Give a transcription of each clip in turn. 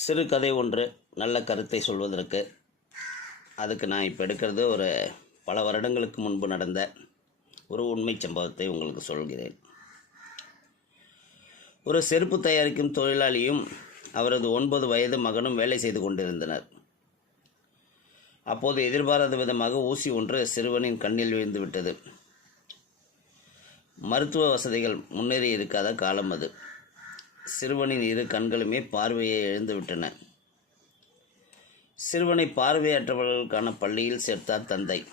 சிறு கதை ஒன்று நல்ல கருத்தை சொல்வதற்கு. அதுக்கு நான் இப்போ எடுக்கிறது ஒரு பல வருடங்களுக்கு முன்பு நடந்த ஒரு உண்மை சம்பவத்தை உங்களுக்கு சொல்கிறேன். ஒரு செருப்பு தயாரிக்கும் தொழிலாளியும் அவரது ஒன்பது வயது மகனும் வேலை செய்து கொண்டிருந்தனர். அப்போது எதிர்பாராத விதமாக ஊசி ஒன்று சிறுவனின் கண்ணில் விழுந்து விட்டது. மருத்துவ வசதிகள் முன்னேறி இருக்காத காலம் அது. சிறுவனின் இரு கண்களுமே பார்வையை இழந்துவிட்டன. சிறுவனை பார்வையற்றவர்களுக்கான பள்ளியில் சேர்த்தார் தந்தை.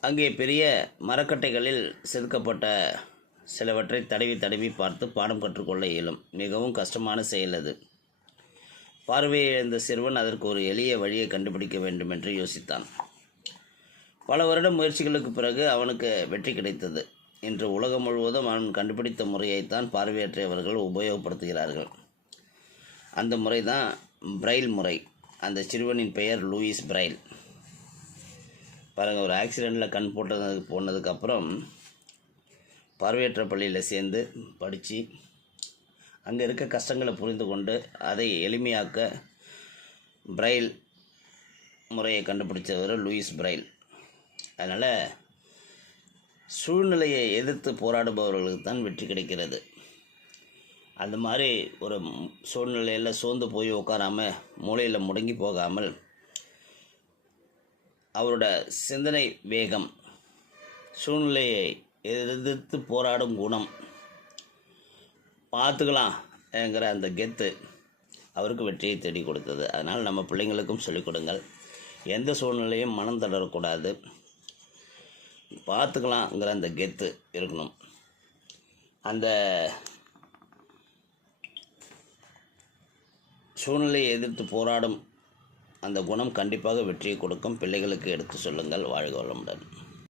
அங்கே பெரிய மரக்கட்டைகளில் செதுக்கப்பட்ட சிலவற்றை தடவி தடவி பார்த்து பாடம் கற்றுக்கொள்ள இயலும். மிகவும் கஷ்டமான செயல் அது. பார்வையை இழந்த சிறுவன் அதற்கு ஒரு எளிய வழியை கண்டுபிடிக்க வேண்டும் என்று யோசித்தான். பல வருட முயற்சிகளுக்கு பிறகு அவனுக்கு வெற்றி கிடைத்தது. இன்று உலகம் முழுவதும் அவன் கண்டுபிடித்த முறையைத்தான் பார்வையற்றவர்கள் உபயோகப்படுத்துகிறார்கள். அந்த முறை தான் பிரைல் முறை. அந்த சிறுவனின் பெயர் லூயிஸ் பிரைல். பாருங்கள் ஒரு ஆக்சிடெண்ட்டில் கண் போட்டது போனதுக்கப்புறம் பார்வையற்ற பள்ளியில் சேர்ந்து படித்து அங்கே இருக்க கஷ்டங்களை புரிந்து கொண்டு அதை எளிமையாக்க பிரைல் முறையை கண்டுபிடிச்சவர் லூயிஸ் பிரைல். அதனால் சூழ்நிலையை எதிர்த்து போராடுபவர்களுக்கு தான் வெற்றி கிடைக்கிறது. அந்த மாதிரி ஒரு சூழ்நிலையில் சோர்ந்து போய் உட்காராமல் மூளையில் முடங்கி போகாமல் அவரோட சிந்தனை வேகம் சூழ்நிலையை எதிர்த்து போராடும் குணம் பார்த்துக்கலாம் என்கிற அந்த கெத்து அவருக்கு வெற்றியை தேடி கொடுத்தது. அதனால் நம்ம பிள்ளைங்களுக்கும் சொல்லிக் கொடுங்கள். எந்த சூழ்நிலையும் மனம் தளரக்கூடாது. பார்த்துக்கலாங்கிற அந்த கெத்து இருக்கணும். அந்த சூழ்நிலையை எதிர்த்து போராடும் அந்த குணம் கண்டிப்பாக வெற்றியை கொடுக்கும். பிள்ளைகளுக்கு எடுத்து சொல்லுங்கள். வாழ்க வளமுடன்.